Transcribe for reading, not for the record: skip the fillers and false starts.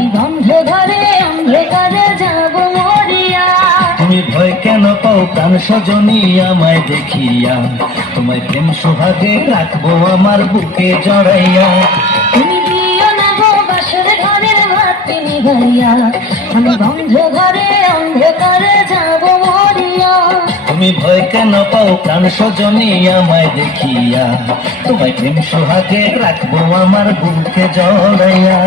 আমি বন্ধ ঘরে অন্ধকারে যাব মরিয়া। তুমি ভয় কেন পাও প্রাণ সজনী আমায় দেখিয়া, তোমায় প্রেম সোহাগে রাখবো আমার বুকে জড়াইয়া। তুমি দিও না গো বাসর ঘরের বাতি নিভাইয়া, আমি বন্ধ ঘরে অন্ধকারে যাব মরিয়া। তুমি ভয় কেন পাও প্রাণ সজনী আমায় দেখিয়া, তোমায় প্রেম সোহাগে রাখবো আমার বুকে জড়াইয়া।